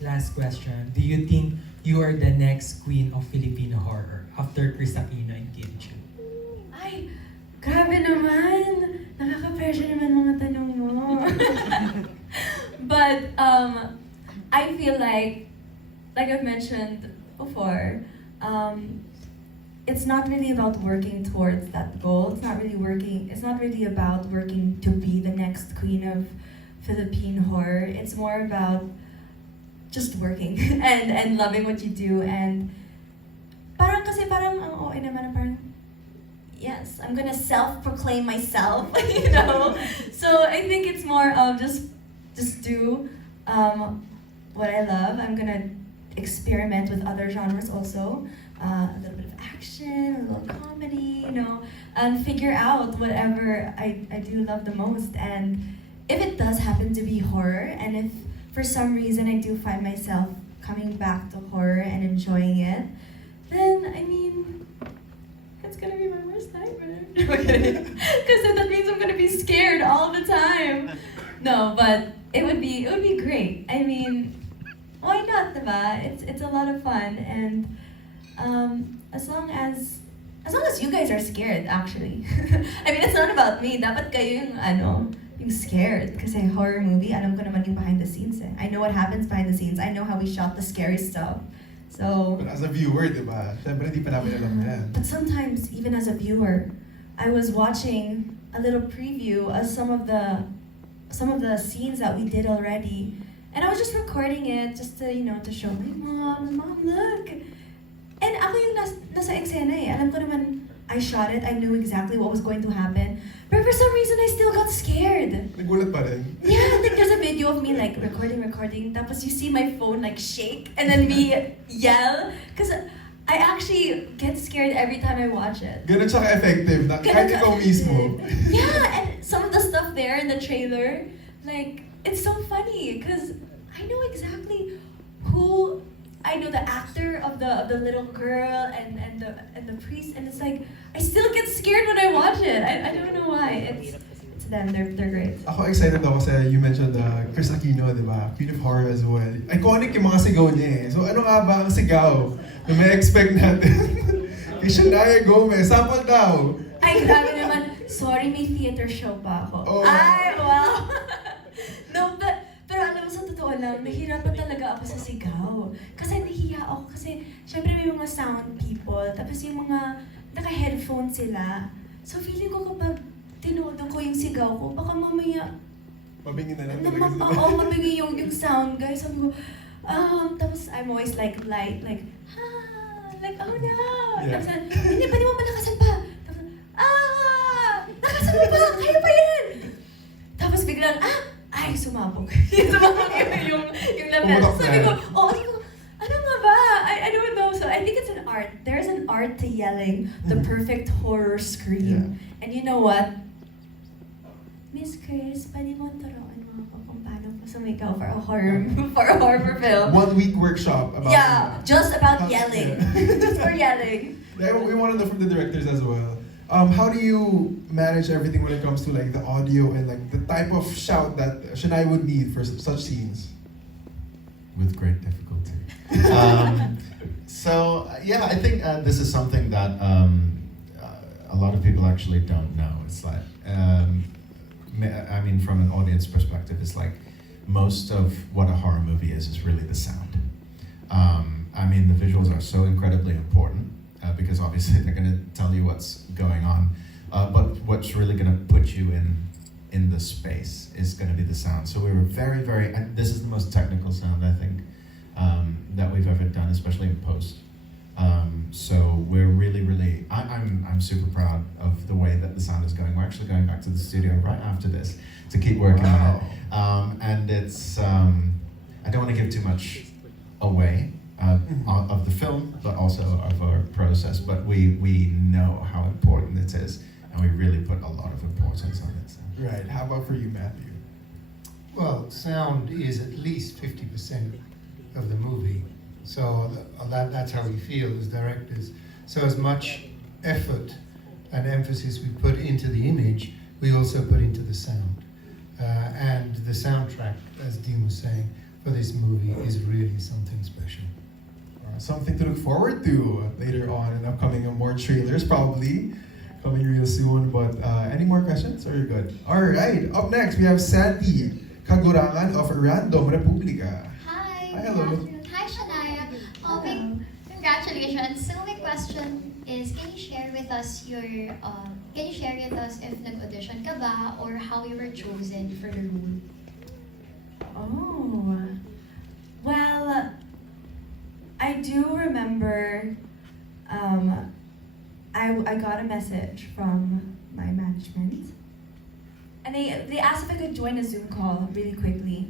Last question. Do you think you are the next queen of Filipino horror after Kris Aquino and Kim Chiu? Ay, grabe naman! Nakaka-pressure naman mga tanong mo. But, I feel like I've mentioned before, it's not really about working towards that goal. It's not really about working to be the next queen of Philippine horror. It's more about just working and loving what you do, and parang ang OA naman na parang yes, I'm gonna self-proclaim myself, you know. So I think it's more of just do what I love. I'm gonna experiment with other genres also, a little bit of action, a little comedy, you know, and figure out whatever I do love the most. And if it does happen to be horror, and if for some reason I do find myself coming back to horror and enjoying it, then I mean, it's gonna be my worst nightmare. Because that means I'm gonna be scared all the time. No, but it would be great. I mean, why not, diba? It's a lot of fun, and as long as you guys are scared, actually. I mean, it's not about me. Dapat kayo yung scared. Kasi horror movie, alam ko naman yung behind the scenes eh. I know what happens behind the scenes. I know how we shot the scary stuff. So, But as a viewer, di ba? Siyempre, di pa namin alam yan. but sometimes, even as a viewer, I was watching a little preview of some of the scenes that we did already, and I was just recording it just to to show my mom. Mom, look. And ako yung nasa eksena eh. Alam ko naman, I shot it. I knew exactly what was going to happen. But for some reason, I still got scared. Nagulat pa rin. Yeah, like there's a video of me like recording. Tapos you see my phone like shake and then me yell. Because I actually get scared every time I watch it. Ganun siya ka-effective na kahit ikaw mismo. Yeah, and some of the stuff there in the trailer, like, it's so funny because I know exactly who. I know the actor of the little girl and the priest, and it's like I still get scared when I watch it. I don't know why. It's them. They're great. Ako excited ako kasi you mentioned Kris Aquino, di ba? Queen of Horror as well. Iconic yung mga sigaw niya eh. So ano nga ba ang sigaw na may expect natin? Kay Shanaia Gomez, sample daw. Ay, grabe naman. Sorry, may theater show pa ako. Oh. Ay, wow. No, pero alam mo, sa totoo lang, nahihirapan talaga ako sa sigaw. Kasi nahihiya ako kasi syempre may mga sound people, tapos yung mga naka-headphone sila. So feeling ko kapag tinudong ko yung sigaw ko, baka mamaya Mabingin na lang talaga sila. Oo, mabigay yung sound, guys. Sabi ko, tapos I'm always like light, like, like, oh no. Yeah. Tapos, hindi, pwede mo malakasan pa. Tapos, nakasan mo pa, kaya pa yan. Tapos biglang, ay, sumabog. Sumabog yung level. Sabi ko, ano nga ba? I don't know. So I think it's an art. There's an art to yelling the perfect horror scream. Yeah. And you know what? Miss Kris, pwede mo turuan mo ako kung paano ko sumigaw for a horror film. 1 week workshop about Just about yelling. Just for yelling. Yeah, we want to know from the directors as well. How do you manage everything when it comes to like the audio and like the type of shout that Shanaia would need for such scenes? With great difficulty. Yeah, I think this is something that a lot of people actually don't know. It's like, I mean, from an audience perspective, it's like most of what a horror movie is really the sound. I mean, the visuals are so incredibly important because obviously they're going to tell you what's going on. But what's really going to put you in the space is going to be the sound. So we were very, very, and this is the most technical sound I think that we've ever done, especially in post. So we're really, really, I'm super proud of the way that the sound is going. We're actually going back to the studio right after this to keep working on it. And it's, I don't want to give too much away of the film, but also of our process. But we know how important it is, and we really put a lot of importance on it. So. Right. How about for you, Matthew? Well, sound is at least 50% of the movie. So that's how we feel as directors. So as much effort and emphasis we put into the image, we also put into the sound. And the soundtrack, as Dean was saying, for this movie is really something special. Something to look forward to later on in upcoming more trailers probably coming real soon. But any more questions or you're good? Alright, up next we have Sandy Kagurangan of Random Republica. Hi. Hi, hello. Good afternoon. Hi, Shanaia. Congratulations. So my question is, can you share with us if nag-audition ka ba or how you were chosen for the role? Oh, well, I do remember I got a message from my management and they asked if I could join a Zoom call really quickly.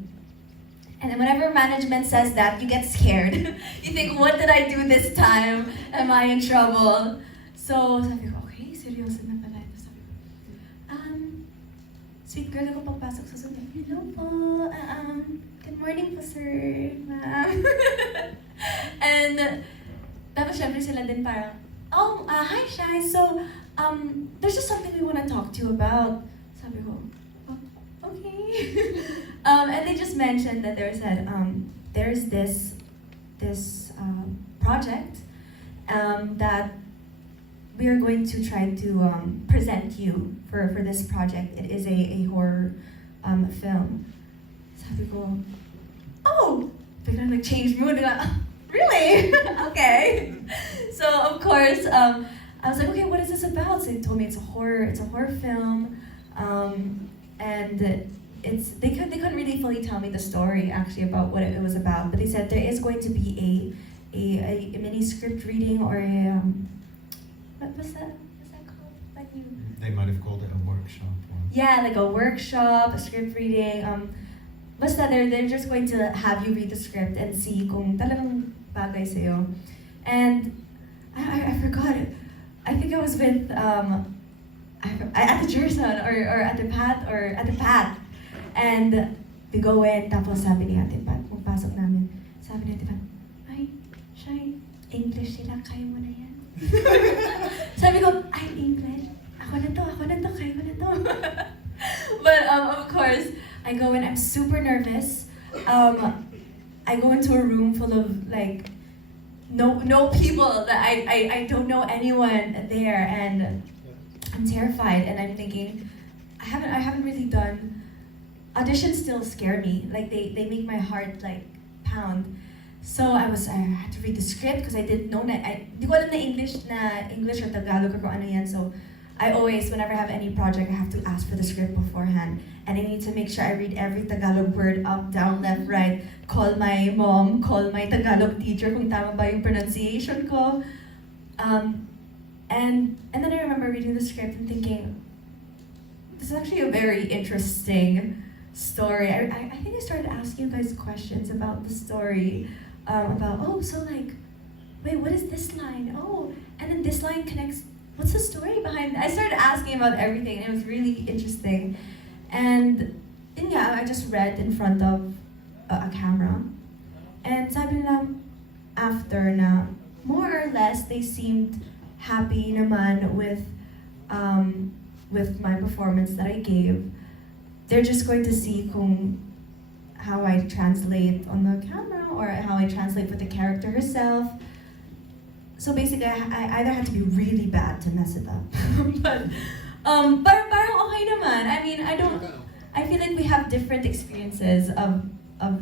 And then whenever management says that, you get scared. You think, what did I do this time? Am I in trouble? So sabi ko, okay, seryoso na pala ito. Sabi ko, sweet girl ako pagpasok sa Zoom. Hello po, good morning po sir, ma'am. And tapos syempre sila din parang, hi Shai, so there's just something we want to talk to you about. Sabi ko, okay. And they just mentioned that there's this project that we are going to try to present you for this project. It is a horror film. Sabi ko, oh, biglang nag-change mood. Really? Okay. So of course, I was like, okay, what is this about? So they told me it's a horror film, and they couldn't really fully tell me the story actually about what it was about, but they said there is going to be a mini script reading or a what's that called? Like you. They might have called it a workshop. Yeah, like a workshop, a script reading. Basta they're just going to have you read the script and see kung talagang bagay sa'yo. And I forgot it. I think I was with at the Jerson or at the Pat. And we go in, tapos sabi ni Ate Pat, pagpasok namin, sabi ni Ate Pat, ay, Shai, English sila, kaya mo na yan. Sabi ko, ay, English? Ako na to, kaya ko na to. But of course, I go in, I'm super nervous. I go into a room full of like, no people, that I don't know anyone there, and I'm terrified, and I'm thinking, I haven't really done. Auditions still scare me. Like they make my heart like pound. So I had to read the script because I didn't know di ko alam na English or Tagalog or kung ano yan. So I always, whenever I have any project, I have to ask for the script beforehand, and I need to make sure I read every Tagalog word up, down, left, right. Call my mom, call my Tagalog teacher kung tama ba yung pronunciation ko. And then I remember reading the script and thinking, this is actually a very interesting story. I think I started asking you guys questions about the story, about, so like, wait, what is this line? Oh, and then this line connects, what's the story behind it? I started asking about everything, and it was really interesting. And yeah, I just read in front of a camera. And sabi nila, after na, more or less, they seemed happy naman with my performance that I gave. They're just going to see how I translate on the camera or how I translate with the character herself. So basically, I either had to be really bad to mess it up, but parang okay naman. I mean, I feel like we have different experiences of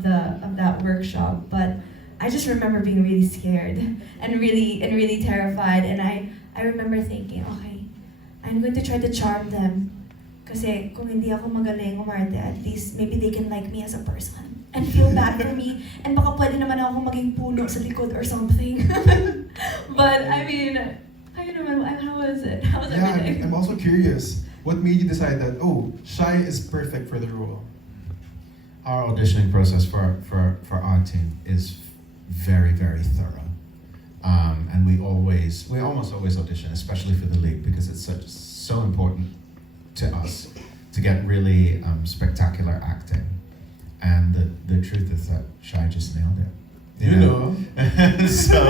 that workshop, but I just remember being really scared and really terrified, and I remember thinking, okay, I'm going to try to charm them. Kasi kung hindi ako magaling umarte, at least maybe they can like me as a person and feel bad for me, and baka pwede naman ako maging puno sa likod or something. But I mean, I don't know, how was it? How was everything? I'm also curious, what made you decide that, Shai is perfect for the role? Our auditioning process for our team is very, very thorough. And we almost always audition, especially for the lead, because it's so important to us to get really spectacular acting. And the truth is that Shai just nailed it. You know. So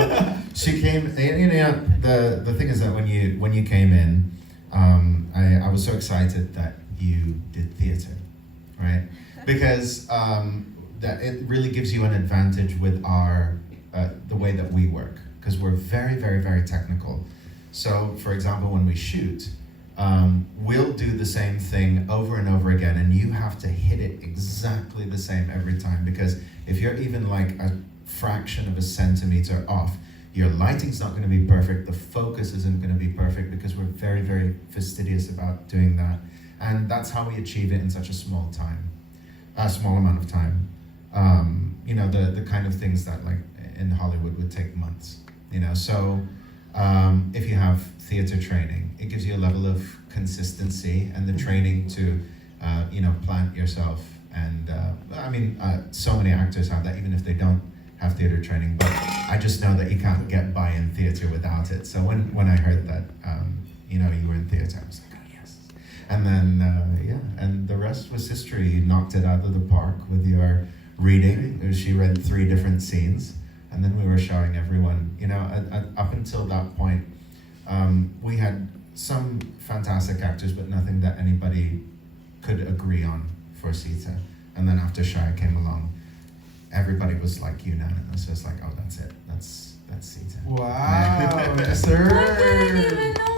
she came. The thing is that when you came in, I was so excited that you did theatre, right? Because that it really gives you an advantage with our the way that we work, because we're very, very, very technical. So, for example, when we shoot, we'll do the same thing over and over again, and you have to hit it exactly the same every time, because if you're even like a fraction of a centimeter off, your lighting's not going to be perfect, the focus isn't going to be perfect, because we're very, very fastidious about doing that. And that's how we achieve it in such a small amount of time. You know, the kind of things that like in Hollywood would take months, you know. So if you have theater training, it gives you a level of consistency and the training to, you know, plant yourself. And I mean, so many actors have that, even if they don't have theater training. But I just know that you can't get by in theater without it. So when I heard that, you know, you were in theater, I was like, oh yes. And then, yeah, and the rest was history. You knocked it out of the park with your reading. She read 3 different scenes. And then we were showing everyone, you know, up until that point, we had some fantastic actors, but nothing that anybody could agree on for Sita. And then after Shia came along, everybody was like unanimous. It was like, oh, that's it. That's Sita. Wow, yes, I didn't sir. even know